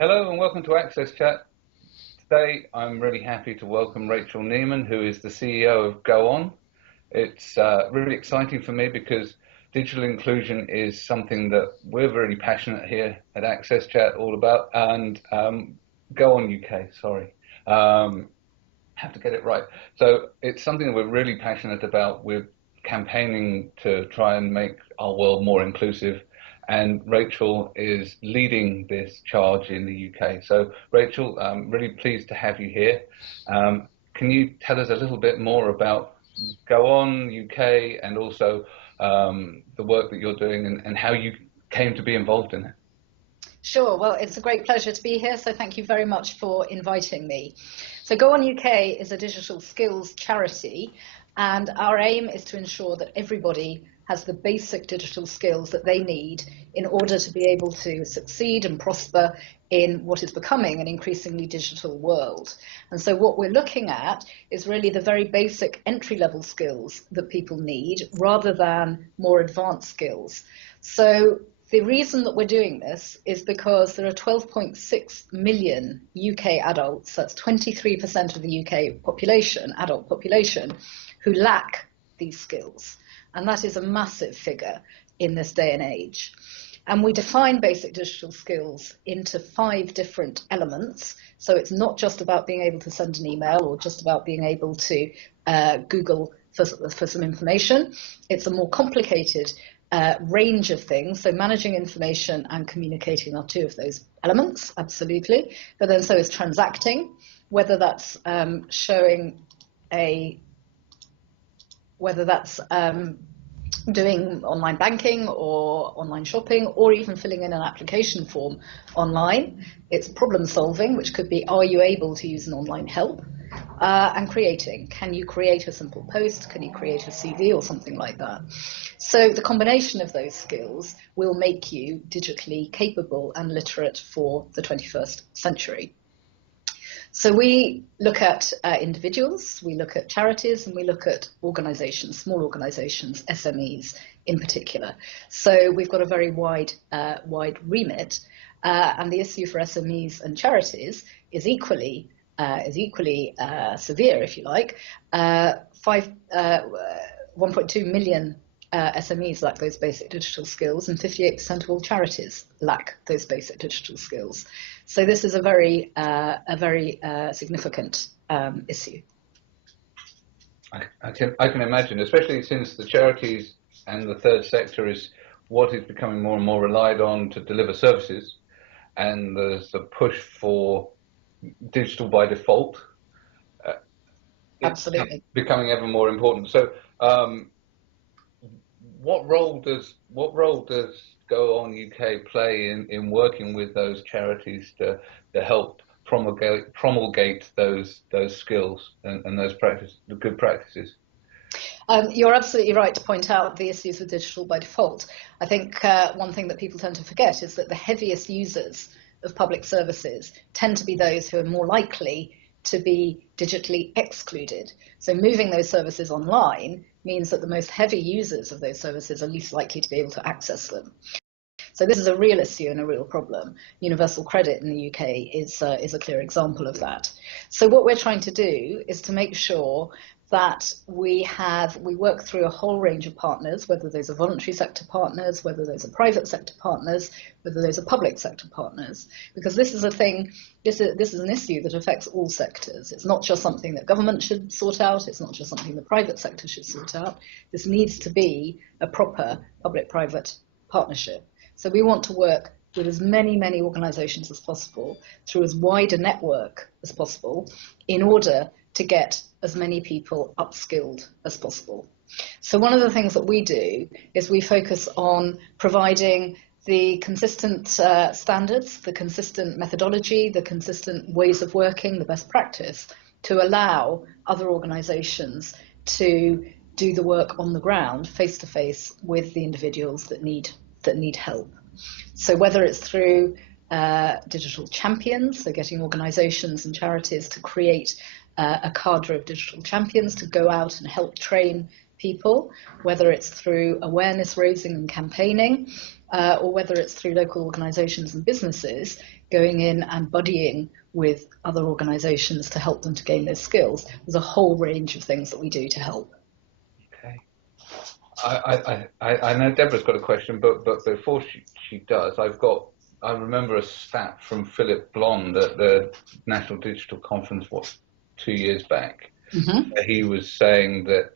Hello and welcome to AXSchat. Today I'm really happy to welcome Rachel Neaman, who is the CEO of Go On. It's really exciting for me because digital inclusion is something that we're really passionate here at AXSchat all about, and Go On UK, sorry. Have to get it right. So it's something that we're really passionate about. We're campaigning to try and make our world more inclusive, and Rachel is leading this charge in the UK. So Rachel, I'm really pleased to have you here. Can you tell us a little bit more about Go On UK and also the work that you're doing and how you came to be involved in it? Sure. Well, it's a great pleasure to be here, so thank you very much for inviting me. So Go On UK is a digital skills charity, and our aim is to ensure that everybody has the basic digital skills that they need in order to be able to succeed and prosper in what is becoming an increasingly digital world. And so what we're looking at is really the very basic entry-level skills that people need rather than more advanced skills. So the reason that we're doing this is because there are 12.6 million UK adults, that's 23% of the UK population, adult population, who lack these skills. And that is a massive figure in this day and age. And we define basic digital skills into 5 different elements. So it's not just about being able to send an email or just about being able to Google for some information. It's a more complicated range of things. So managing information and communicating are 2 of those elements, absolutely. But then so is transacting, whether that's doing online banking or online shopping, or even filling in an application form online. It's problem solving, which could be, are you able to use an online help? And creating. Can you create a simple post? Can you create a CV or something like that? So the combination of those skills will make you digitally capable and literate for the 21st century. So we look at individuals, we look at charities, and we look at organizations, small organizations, SMEs in particular. So we've got a very wide remit, and the issue for SMEs and charities is equally severe, if you like. 1.2 million SMEs lack those basic digital skills, and 58% of all charities lack those basic digital skills. So this is a very significant issue. I can imagine, especially since the charities and the third sector is what is becoming more and more relied on to deliver services, and there's a push for digital by default. Absolutely. Becoming ever more important. So, what role does Go On UK play in working with those charities to help promulgate those skills and those the good practices? You're absolutely right to point out the issues with digital by default. I think one thing that people tend to forget is that the heaviest users of public services tend to be those who are more likely to be digitally excluded. So moving those services online means that the most heavy users of those services are least likely to be able to access them. So this is a real issue and a real problem. Universal credit in the UK is a clear example of that. So what we're trying to do is to make sure that we work through a whole range of partners, whether those are voluntary sector partners, whether those are private sector partners, whether those are public sector partners, because this is an issue that affects all sectors. It's not just something that government should sort out, it's not just something the private sector should sort out. This needs to be a proper public-private partnership. So we want to work with as many organisations as possible through as wide a network as possible in order to get as many people upskilled as possible. So one of the things that we do is we focus on providing the consistent standards, the consistent methodology, the consistent ways of working, the best practice to allow other organisations to do the work on the ground, face to face with the individuals that need help. So whether it's through digital champions, so getting organisations and charities to create a cadre of digital champions to go out and help train people, whether it's through awareness raising and campaigning, or whether it's through local organisations and businesses going in and buddying with other organisations to help them to gain those skills. There's a whole range of things that we do to help. Okay. I know Deborah's got a question, but before she does, I remember a stat from Philip Blond at the National Digital Conference, 2 years back. Mm-hmm. He was saying that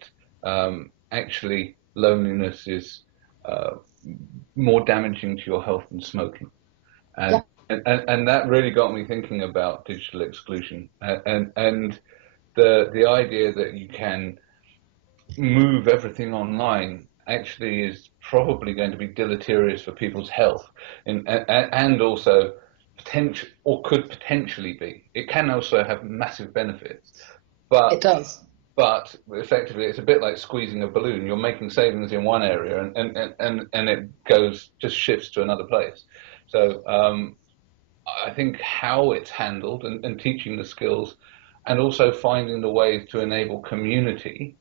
actually loneliness is more damaging to your health than smoking. And, and that really got me thinking about digital exclusion and the idea that you can move everything online actually is probably going to be deleterious for people's health and also could potentially be. It can also have massive benefits, but it does. But effectively, it's a bit like squeezing a balloon. You're making savings in one area, and it just shifts to another place. So I think how it's handled and teaching the skills, and also finding the ways to enable community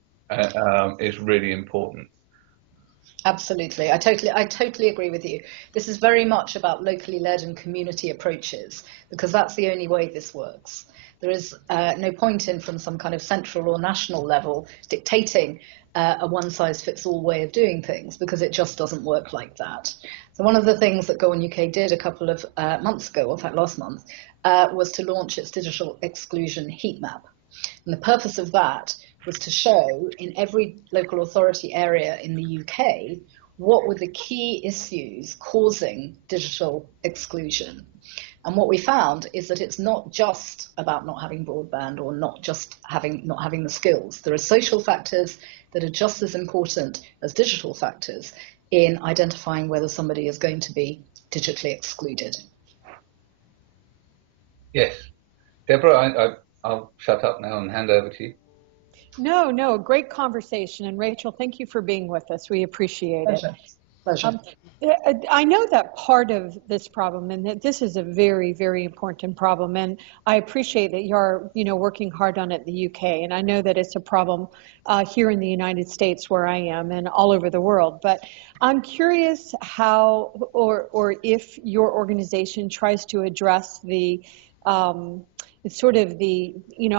is really important. Absolutely. I totally agree with you. This is very much about locally led and community approaches, because that's the only way this works. There is no point in from some kind of central or national level dictating a one-size-fits-all way of doing things, because it just doesn't work like that. So one of the things that Go On UK did a couple of months ago, or in fact last month, was to launch its digital exclusion heat map. And the purpose of that was to show in every local authority area in the UK what were the key issues causing digital exclusion. And what we found is that it's not just about not having broadband or not having the skills. There are social factors that are just as important as digital factors in identifying whether somebody is going to be digitally excluded. Yes. Deborah, I'll shut up now and hand over to you. No, great conversation. And Rachel, thank you for being with us. We appreciate it. Pleasure. I know that part of this problem, and that this is a very, very important problem, and I appreciate that you're, working hard on it in the UK, and I know that it's a problem here in the United States where I am and all over the world. But I'm curious how, or if your organization tries to address the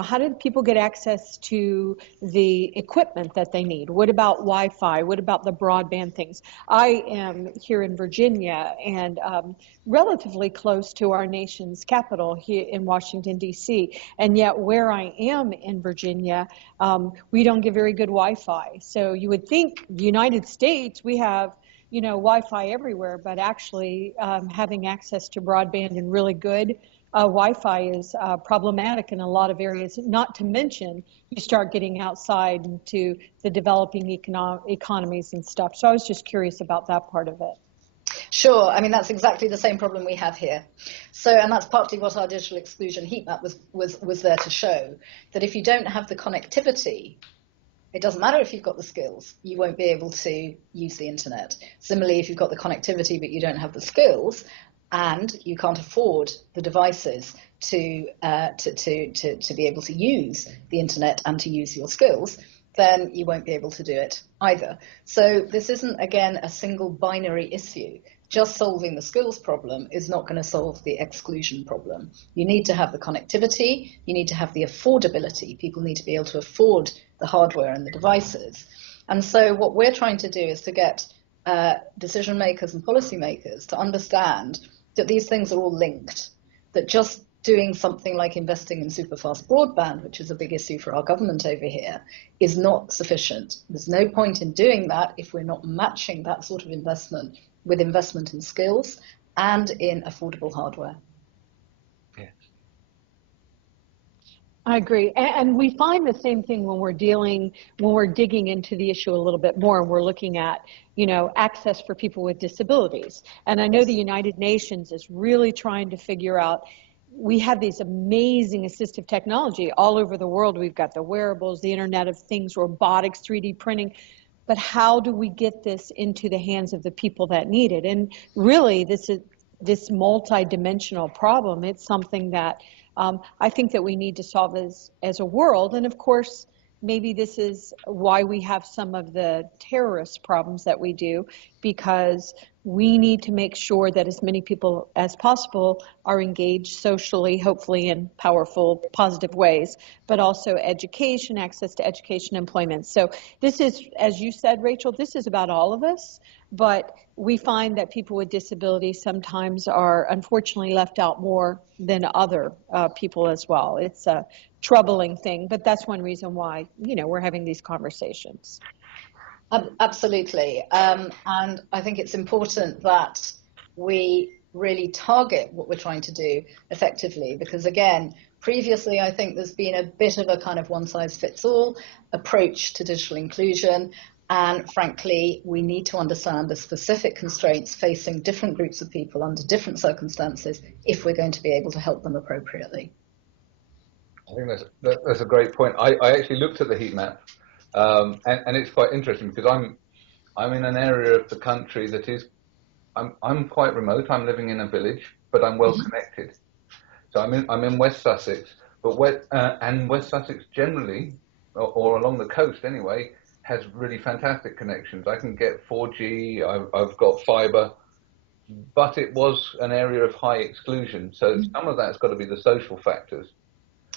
how did people get access to the equipment that they need? What about Wi-Fi? What about the broadband things? I am here in Virginia and relatively close to our nation's capital here in Washington, D.C. And yet where I am in Virginia, we don't get very good Wi-Fi. So you would think the United States, we have Wi-Fi everywhere, but actually having access to broadband and really good Wi-Fi is problematic in a lot of areas, not to mention you start getting outside into the developing economies and stuff. So I was just curious about that part of it. Sure. I mean, that's exactly the same problem we have here. So, and that's partly what our digital exclusion heat map was there to show, that if you don't have the connectivity, it doesn't matter if you've got the skills, you won't be able to use the internet. Similarly, if you've got the connectivity but you don't have the skills, and you can't afford the devices to be able to use the internet and to use your skills, then you won't be able to do it either. So this isn't, again, a single binary issue. Just solving the skills problem is not going to solve the exclusion problem. You need to have the connectivity, you need to have the affordability. People need to be able to afford the hardware and the devices. And so what we're trying to do is to get decision makers and policy makers to understand that these things are all linked, that just doing something like investing in super fast broadband, which is a big issue for our government over here, is not sufficient. There's no point in doing that if we're not matching that sort of investment with investment in skills and in affordable hardware. Yes. I agree. And we find the same thing when we're digging into the issue a little bit more, and we're looking at, access for people with disabilities. And I know the United Nations is really trying to figure out, we have these amazing assistive technology all over the world. We've got the wearables, the Internet of Things, robotics, 3D printing. But how do we get this into the hands of the people that need it? And really, this multi-dimensional problem, it's something that I think that we need to solve as a world. And of course, maybe this is why we have some of the terrorist problems that we do, because we need to make sure that as many people as possible are engaged socially, hopefully in powerful, positive ways, but also education, access to education, employment. So this is, as you said, Rachel, this is about all of us, but we find that people with disabilities sometimes are unfortunately left out more than other people as well. It's a troubling thing, but that's one reason why, we're having these conversations. Absolutely. And I think it's important that we really target what we're trying to do effectively, because again, previously I think there's been a bit of a kind of one-size-fits-all approach to digital inclusion, and frankly we need to understand the specific constraints facing different groups of people under different circumstances if we're going to be able to help them appropriately. I think that's a great point. I actually looked at the heat map, and it's quite interesting because I'm in an area of the country that is I'm quite remote. I'm living in a village, but I'm well connected. So I'm in West Sussex, but West Sussex generally, or along the coast anyway, has really fantastic connections. I can get 4G. I've got fibre, but it was an area of high exclusion. So some of that's got to be the social factors.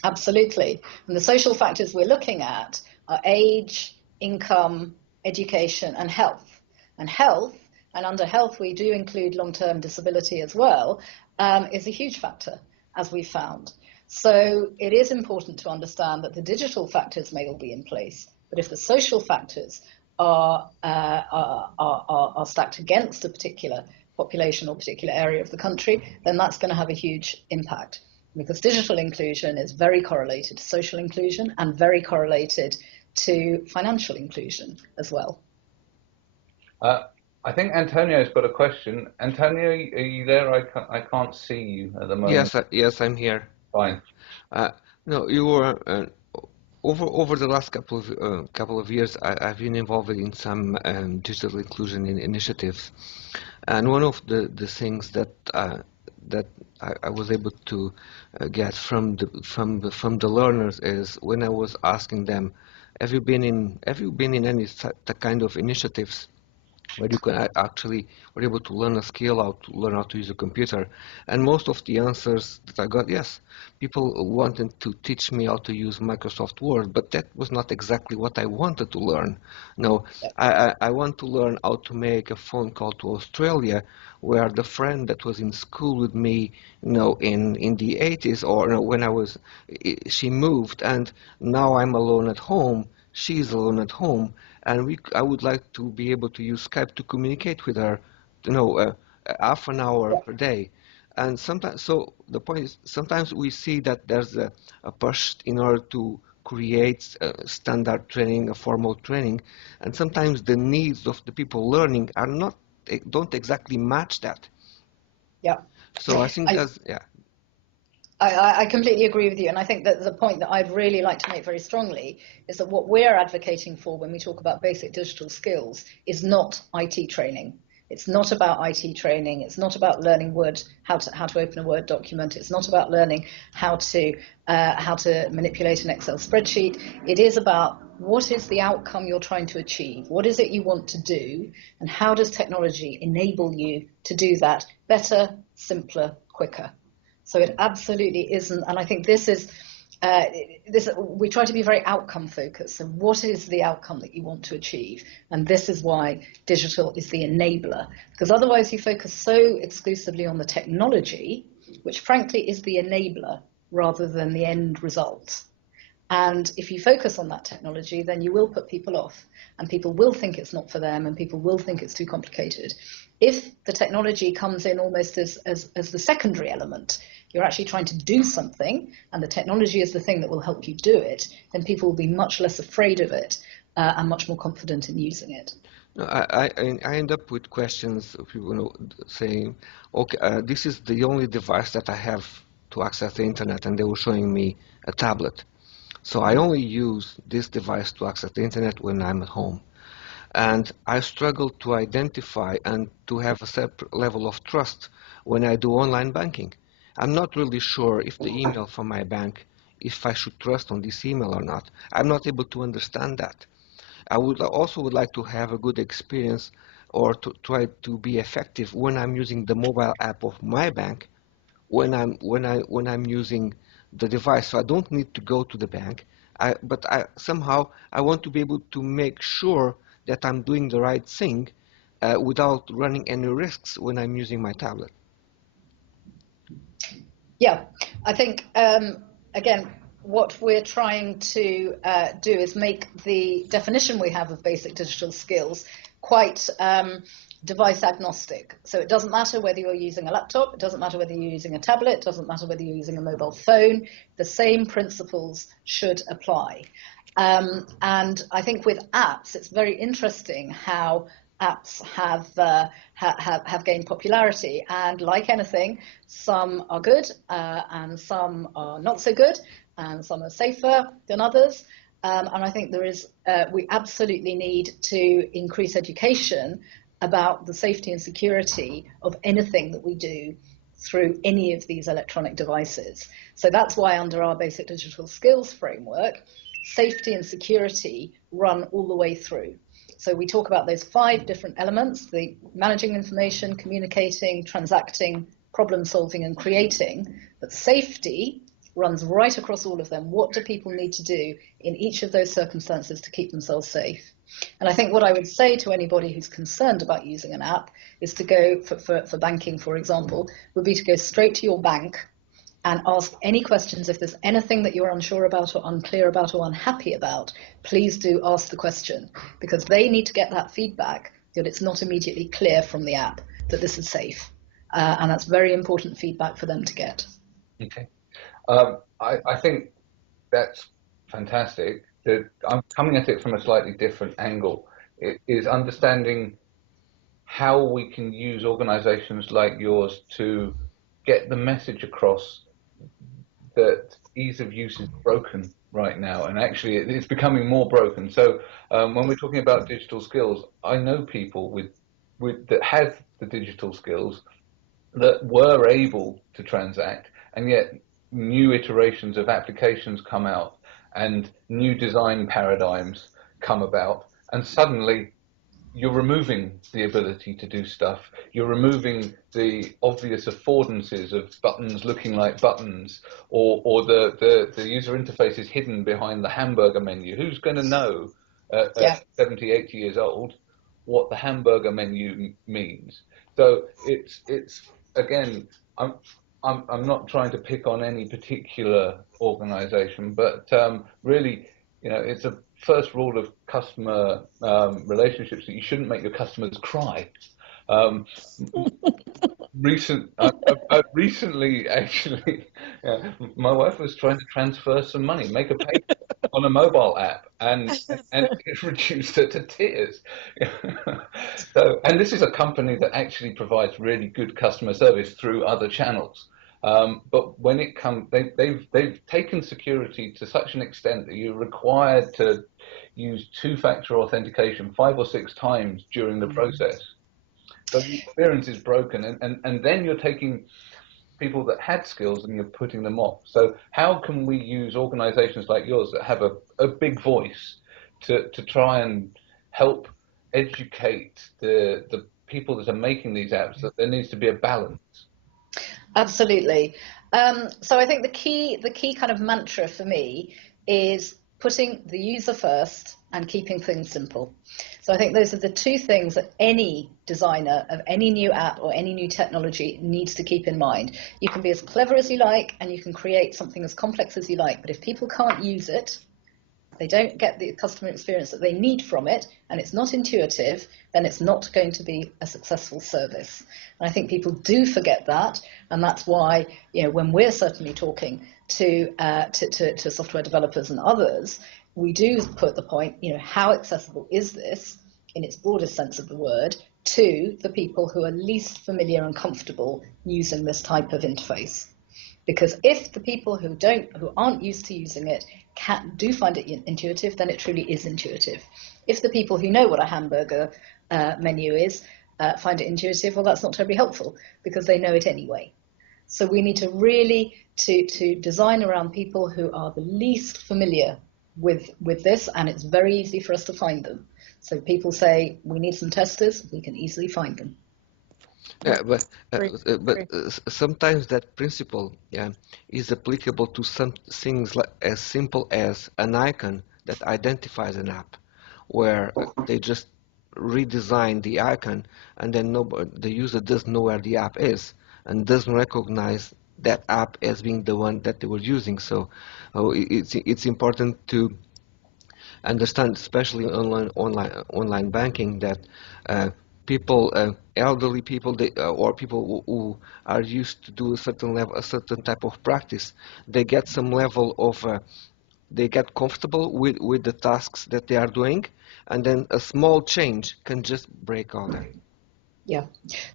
Absolutely. And the social factors we're looking at are age, income, education, and health. And under health, we do include long-term disability as well, is a huge factor, as we found. So it is important to understand that the digital factors may all be in place, but if the social factors are stacked against a particular population or particular area of the country, then that's going to have a huge impact. Because digital inclusion is very correlated to social inclusion and very correlated to financial inclusion as well. I think Antonio's got a question. Antonio, are you there? I can't see you at the moment. Yes, I'm here. Fine. No, you were over the last couple of years. I've been involved in some digital inclusion initiatives, and one of the things that I was able to get from the learners is when I was asking them, have you been in any kind of initiatives where you can actually were able to learn a skill, learn how to use a computer? And most of the answers that I got, yes, people wanted to teach me how to use Microsoft Word, but that was not exactly what I wanted to learn. No, I want to learn how to make a phone call to Australia, where the friend that was in school with me, in the 80s, or when she moved, and now I'm alone at home. She's alone at home, and I would like to be able to use Skype to communicate with her, half an hour per day. And sometimes, so the point is, sometimes we see that there's a push in order to create standard training, a formal training, and sometimes the needs of the people learning don't exactly match that. Yeah. So I think I completely agree with you, and I think that the point that I'd really like to make very strongly is that what we're advocating for when we talk about basic digital skills is not IT training. It's not about IT training. It's not about learning Word, how to open a Word document. It's not about learning how to manipulate an Excel spreadsheet. It is about what is the outcome you're trying to achieve? What is it you want to do? And how does technology enable you to do that better, simpler, quicker? So it absolutely isn't, and I think this is, we try to be very outcome focused. So what is the outcome that you want to achieve? And this is why digital is the enabler, because otherwise you focus so exclusively on the technology, which frankly is the enabler rather than the end result. And if you focus on that technology, then you will put people off, and people will think it's not for them, and people will think it's too complicated. If the technology comes in almost as the secondary element, you're actually trying to do something, and the technology is the thing that will help you do it, then people will be much less afraid of it and much more confident in using it. No, I end up with questions of people saying, okay, this is the only device that I have to access the internet, and they were showing me a tablet. So I only use this device to access the internet when I'm at home. And I struggle to identify and to have a separate level of trust when I do online banking. I'm not really sure if the email from my bank if I should trust on this email or not. I'm not able to understand that. I would like to have a good experience or to try to be effective when I'm using the mobile app of my bank, when I'm using the device. So I don't need to go to the bank. But somehow I want to be able to make sure that I'm doing the right thing without running any risks when I'm using my tablet. Yeah, I think, again, what we're trying to do is make the definition we have of basic digital skills quite device agnostic. So it doesn't matter whether you're using a laptop, it doesn't matter whether you're using a tablet, it doesn't matter whether you're using a mobile phone, the same principles should apply. And I think with apps, it's very interesting how apps have gained popularity, and like anything, some are good and some are not so good, and some are safer than others. And I think we absolutely need to increase education about the safety and security of anything that we do through any of these electronic devices. So that's why under our basic digital skills framework, safety and security run all the way through. So we talk about those 5 different elements: the managing information, communicating, transacting, problem solving, and creating. But safety runs right across all of them. What do people need to do in each of those circumstances to keep themselves safe? And I think what I would say to anybody who's concerned about using an app is to go, for banking, for example, would be to go straight to your bank and ask any questions. If there's anything that you're unsure about or unclear about or unhappy about, please do ask the question, because they need to get that feedback that it's not immediately clear from the app that this is safe. And that's very important feedback for them to get. Okay. I think that's fantastic. I'm coming at it from a slightly different angle. It is understanding how we can use organizations like yours to get the message across that ease of use is broken right now, and actually it's becoming more broken. So when we're talking about digital skills, I know people that have the digital skills that were able to transact, and yet new iterations of applications come out and new design paradigms come about, and suddenly you're removing the ability to do stuff. You're removing the obvious affordances of buttons looking like buttons, or the user interface is hidden behind the hamburger menu. Who's going to know at 70, 80 years old what the hamburger menu means? So it's again, I'm not trying to pick on any particular organization, but really, it's a first rule of customer relationships that you shouldn't make your customers cry. Recently, actually, my wife was trying to transfer some money, make a payment on a mobile app, and it reduced her to tears. And this is a company that actually provides really good customer service through other channels. But when it comes, they've taken security to such an extent that you're required to use 2-factor authentication 5 or 6 times during the process. So the experience is broken, and then you're taking people that had skills and you're putting them off. So how can we use organizations like yours that have a big voice to try and help educate the people that are making these apps that there needs to be a balance? Absolutely. So I think the key kind of mantra for me is putting the user first and keeping things simple. So I think those are the 2 things that any designer of any new app or any new technology needs to keep in mind. You can be as clever as you like and you can create something as complex as you like, but if people can't use it, they don't get the customer experience that they need from it, and it's not intuitive, then it's not going to be a successful service. And I think people do forget that, and that's why, when we're certainly talking to software developers and others, we do put the point, how accessible is this in its broadest sense of the word to the people who are least familiar and comfortable using this type of interface. Because if the people who aren't used to using it do find it intuitive, then it truly is intuitive. If the people who know what a hamburger menu is find it intuitive, well, that's not terribly helpful because they know it anyway. So we need to really to design around people who are the least familiar with this, and it's very easy for us to find them. So people say, we need some testers, we can easily find them. Yeah, but Great, great. sometimes that principle, yeah, is applicable to some things like as simple as an icon that identifies an app, where they just redesign the icon, and then the user doesn't know where the app is and doesn't recognize that app as being the one that they were using. So it's important to understand, especially online banking, that people, elderly people, or people who are used to do a certain type of practice, they get some level of they get comfortable with the tasks that they are doing, and then a small change can just break all that. Yeah,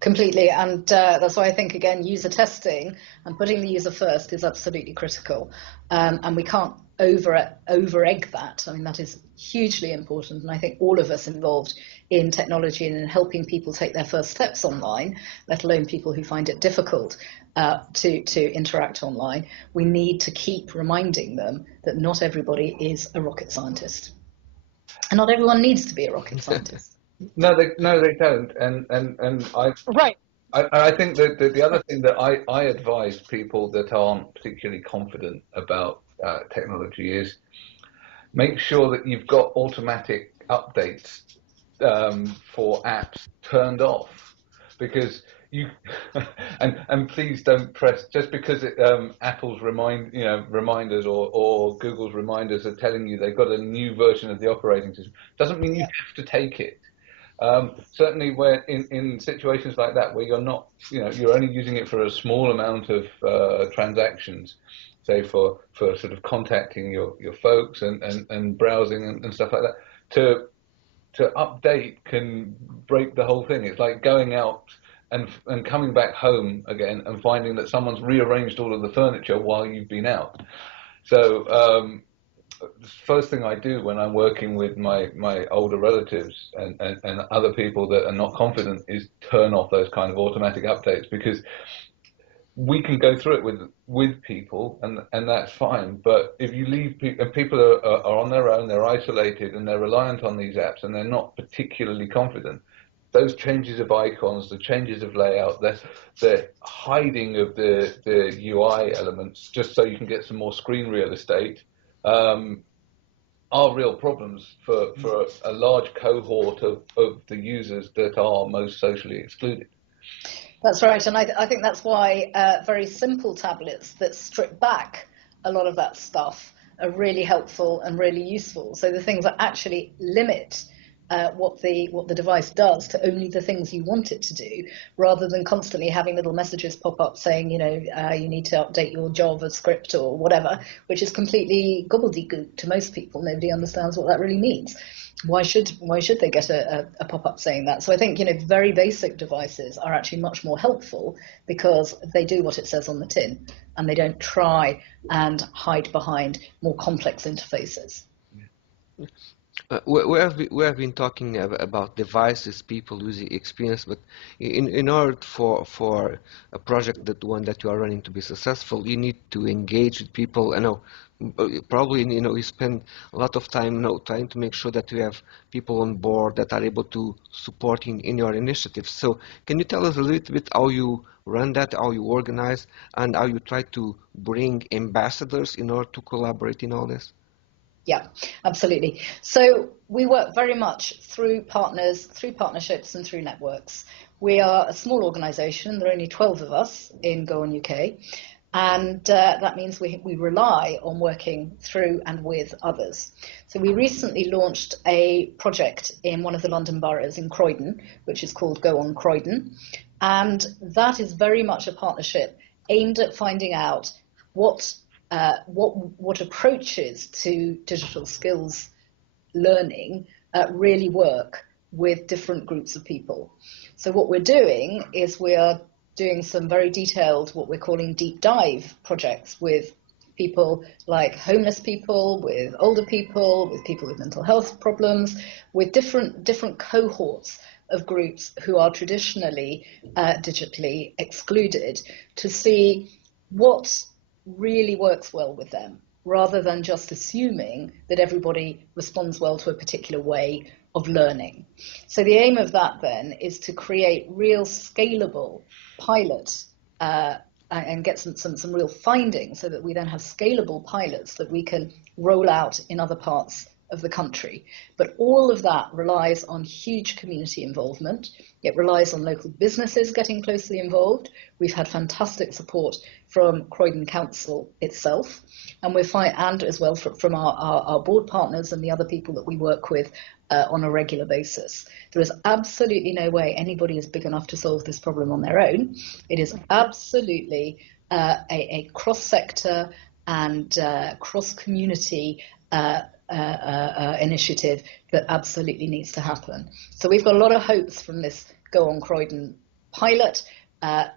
completely. And that's why I think, again, user testing and putting the user first is absolutely critical. And we can't over-egg that. I mean, that is hugely important. And I think all of us involved in technology and in helping people take their first steps online, let alone people who find it difficult to interact online, we need to keep reminding them that not everybody is a rocket scientist. And not everyone needs to be a rocket scientist. No, they don't. And Right. I think that the other thing that I advise people that aren't particularly confident about technology is make sure that you've got automatic updates for apps turned off, because you and please don't press just because Apple's reminders or Google's reminders are telling you they've got a new version of the operating system doesn't mean you have to take it. Certainly where in situations like that where you're not, you're only using it for a small amount of transactions, say for sort of contacting your folks and browsing and stuff like that, to update can break the whole thing. It's like going out and coming back home again and finding that someone's rearranged all of the furniture while you've been out. So the first thing I do when I'm working with my older relatives and other people that are not confident is turn off those kind of automatic updates, because we can go through it with people and that's fine. But if you leave people are on their own, they're isolated and they're reliant on these apps and they're not particularly confident, those changes of icons, the changes of layout, the hiding of the UI elements just so you can get some more screen real estate, are real problems for a large cohort of the users that are most socially excluded. That's right, and I think that's why very simple tablets that strip back a lot of that stuff are really helpful and really useful. So the things that actually limit what the device does to only the things you want it to do, rather than constantly having little messages pop up saying, you need to update your Java script or whatever, which is completely gobbledygook to most people. Nobody understands what that really means. Why should they get a pop-up saying that? So I think, very basic devices are actually much more helpful because they do what it says on the tin and they don't try and hide behind more complex interfaces. We have been talking about devices, people using experience, but in order for a project, that one that you are running, to be successful, you need to engage with people. I know probably you spend a lot of time trying to make sure that you have people on board that are able to support in your initiatives. So can you tell us a little bit how you run that, how you organize, and how you try to bring ambassadors in order to collaborate in all this? Yeah, absolutely. So we work very much through partners, through partnerships and through networks. We are a small organisation. There are only 12 of us in Go On UK. And that means we rely on working through and with others. So we recently launched a project in one of the London boroughs in Croydon, which is called Go On Croydon. And that is very much a partnership aimed at finding out what approaches to digital skills learning really work with different groups of people. So what we're doing is we are doing some very detailed, what we're calling deep dive projects with people like homeless people, with older people, with people with mental health problems, with different cohorts of groups who are traditionally digitally excluded, to see what really works well with them, rather than just assuming that everybody responds well to a particular way of learning. So the aim of that then is to create real scalable pilots and get some real findings, so that we then have scalable pilots that we can roll out in other parts of the country. But all of that relies on huge community involvement. It relies on local businesses getting closely involved. We've had fantastic support from Croydon Council itself, and and as well from our board partners and the other people that we work with on a regular basis. There is absolutely no way anybody is big enough to solve this problem on their own. It is absolutely a cross-sector and cross-community initiative that absolutely needs to happen. So we've got a lot of hopes from this Go On Croydon pilot.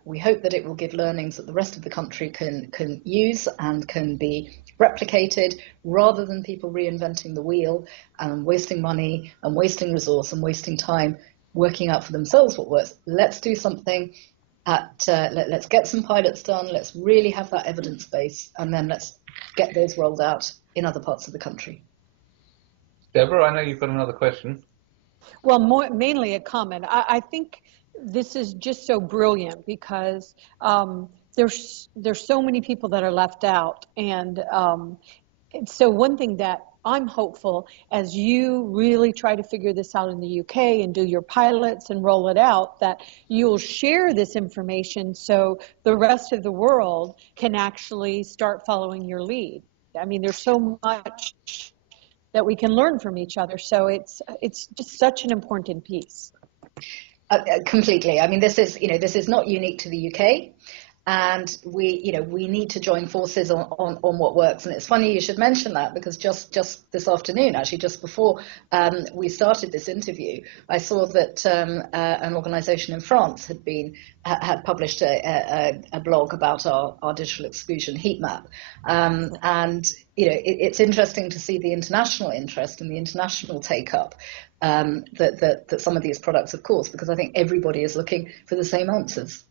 We hope that it will give learnings that the rest of the country can use and can be replicated, rather than people reinventing the wheel and wasting money and wasting resource and wasting time working out for themselves what works. Let's do something. Let's get some pilots done. Let's really have that evidence base, and then let's get those rolled out in other parts of the country. Deborah, I know you've got another question. Well, mainly a comment. I think this is just so brilliant, because there's so many people that are left out, and so one thing that I'm hopeful, as you really try to figure this out in the UK and do your pilots and roll it out, that you'll share this information so the rest of the world can actually start following your lead. I mean, there's so much that we can learn from each other, so it's just such an important piece. Completely. I mean, this is not unique to the UK. And we need to join forces on what works. And it's funny you should mention that, because just this afternoon, actually, just before we started this interview, I saw that an organisation in France had published a blog about our digital exclusion heat map. And it's interesting to see the international interest and the international take up that some of these products have caused, because I think everybody is looking for the same answers.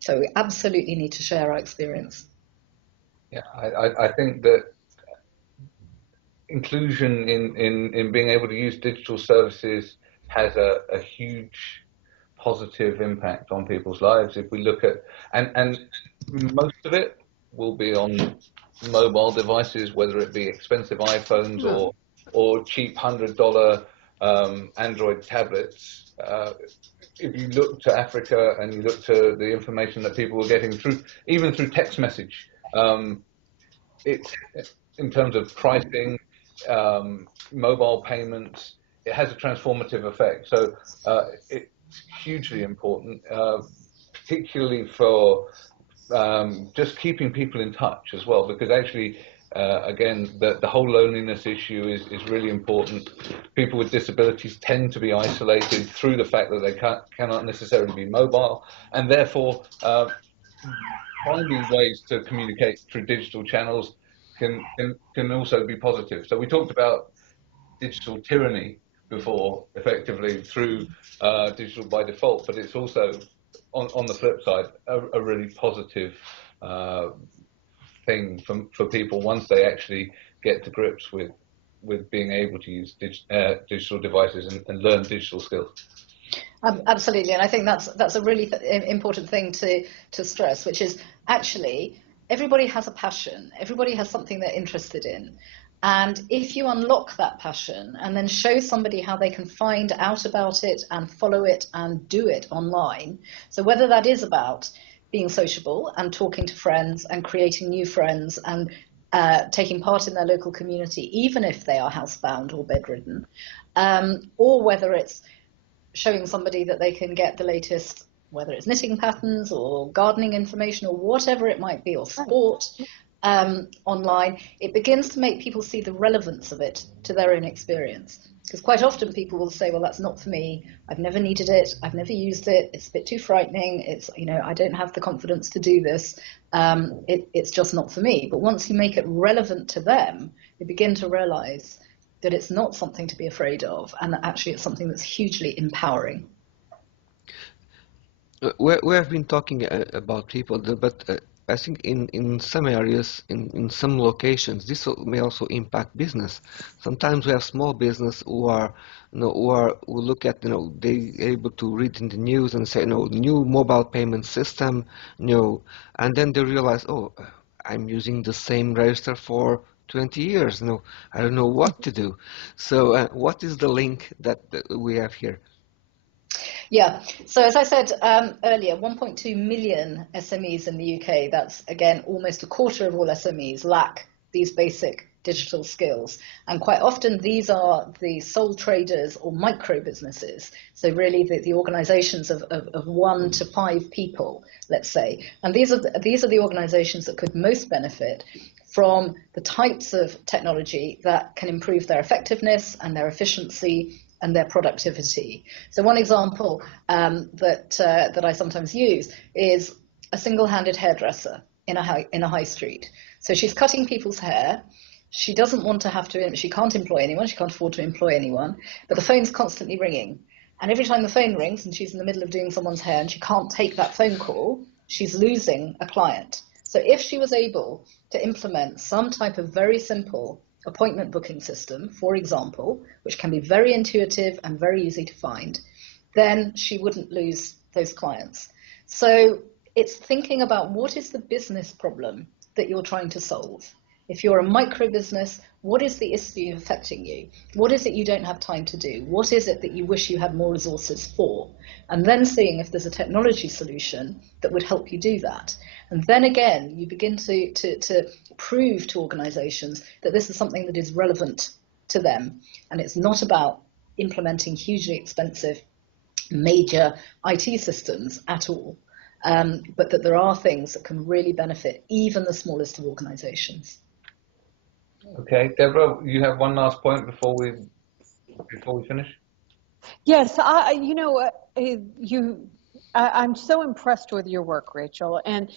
So we absolutely need to share our experience. Yeah, I think that inclusion in being able to use digital services has a huge positive impact on people's lives. If we look at, and most of it will be on mobile devices, whether it be expensive iPhones or cheap $100 Android tablets. If you look to Africa and you look to the information that people were getting even through text message, it's in terms of pricing, mobile payments, it has a transformative effect. So it's hugely important, particularly for just keeping people in touch as well, because actually, again, the whole loneliness issue is really important. People with disabilities tend to be isolated through the fact that they cannot necessarily be mobile, and therefore finding ways to communicate through digital channels can also be positive. So we talked about digital tyranny before, effectively through digital by default, but it's also on the flip side a really positive thing for people once they actually get to grips with being able to use digital devices and learn digital skills. Absolutely, and I think that's a really important thing to stress, which is actually everybody has a passion, everybody has something they're interested in, and if you unlock that passion and then show somebody how they can find out about it and follow it and do it online, so whether that is about being sociable and talking to friends and creating new friends and taking part in their local community, even if they are housebound or bedridden, or whether it's showing somebody that they can get the latest, whether it's knitting patterns or gardening information or whatever it might be, or sport online, it begins to make people see the relevance of it to their own experience. Because quite often people will say, well, that's not for me, I've never needed it, I've never used it, it's a bit too frightening, it's, I don't have the confidence to do this, it's just not for me. But once you make it relevant to them, they begin to realize that it's not something to be afraid of, and that actually it's something that's hugely empowering. We have been talking about people, but I think in some areas, in some locations, this may also impact business. Sometimes we have small business who are, who look at, they able to read in the news and say, new mobile payment system, and then they realize, oh, I'm using the same register for 20 years. I don't know what to do. So what is the link that we have here? Yeah, so as I said earlier, 1.2 million SMEs in the UK, that's again almost a quarter of all SMEs, lack these basic digital skills. And quite often these are the sole traders or micro businesses. So really the organizations of 1 to 5 people, let's say. And these are the organizations that could most benefit from the types of technology that can improve their effectiveness and their efficiency and their productivity. So one example that I sometimes use is a single-handed hairdresser in a high street. So she's cutting people's hair. She doesn't want to have to, she can't employ anyone, she can't afford to employ anyone, but the phone's constantly ringing. And every time the phone rings and she's in the middle of doing someone's hair and she can't take that phone call, she's losing a client. So if she was able to implement some type of very simple appointment booking system, for example, which can be very intuitive and very easy to find, then she wouldn't lose those clients. So it's thinking about what is the business problem that you're trying to solve. If you're a micro business, what is the issue affecting you? What is it you don't have time to do? What is it that you wish you had more resources for? And then seeing if there's a technology solution that would help you do that. And then again, you begin to prove to organizations that this is something that is relevant to them. And it's not about implementing hugely expensive major IT systems at all, but that there are things that can really benefit even the smallest of organizations. Okay, Deborah, you have one last point before we finish? Yes, I'm so impressed with your work, Rachel, and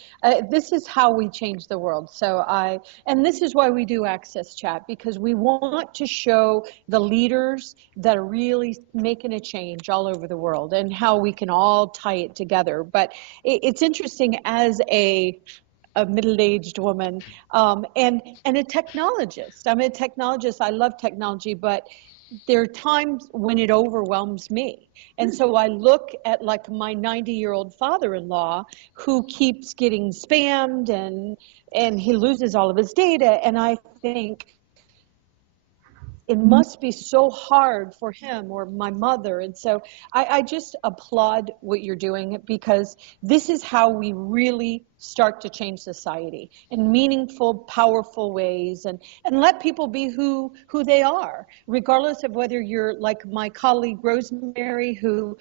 this is how we change the world. And this is why we do AXSchat, because we want to show the leaders that are really making a change all over the world and how we can all tie it together. But it's interesting as a middle-aged woman and a technologist. I'm a technologist. I love technology, but there are times when it overwhelms me. And so I look at like my 90-year-old father-in-law who keeps getting spammed and he loses all of his data. And I think, it must be so hard for him or my mother. And so I just applaud what you're doing, because this is how we really start to change society in meaningful, powerful ways, and let people be who they are, regardless of whether you're like my colleague Rosemary, who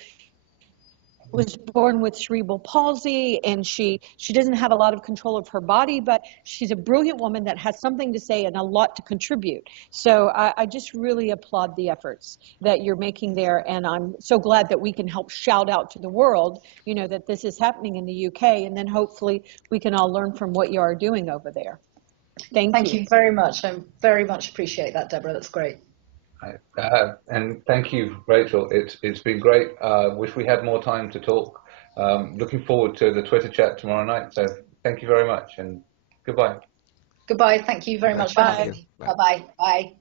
was born with cerebral palsy, and she doesn't have a lot of control of her body, but she's a brilliant woman that has something to say and a lot to contribute. So I just really applaud the efforts that you're making there, and I'm so glad that we can help shout out to the world, that this is happening in the UK, and then hopefully we can all learn from what you are doing over there. Thank you very much. I very much appreciate that, Deborah. That's great. And thank you, Rachel. It's been great. Wish we had more time to talk. Looking forward to the Twitter chat tomorrow night. So thank you very much, and goodbye. Goodbye. Thank you very much for having me. Bye-bye. Bye.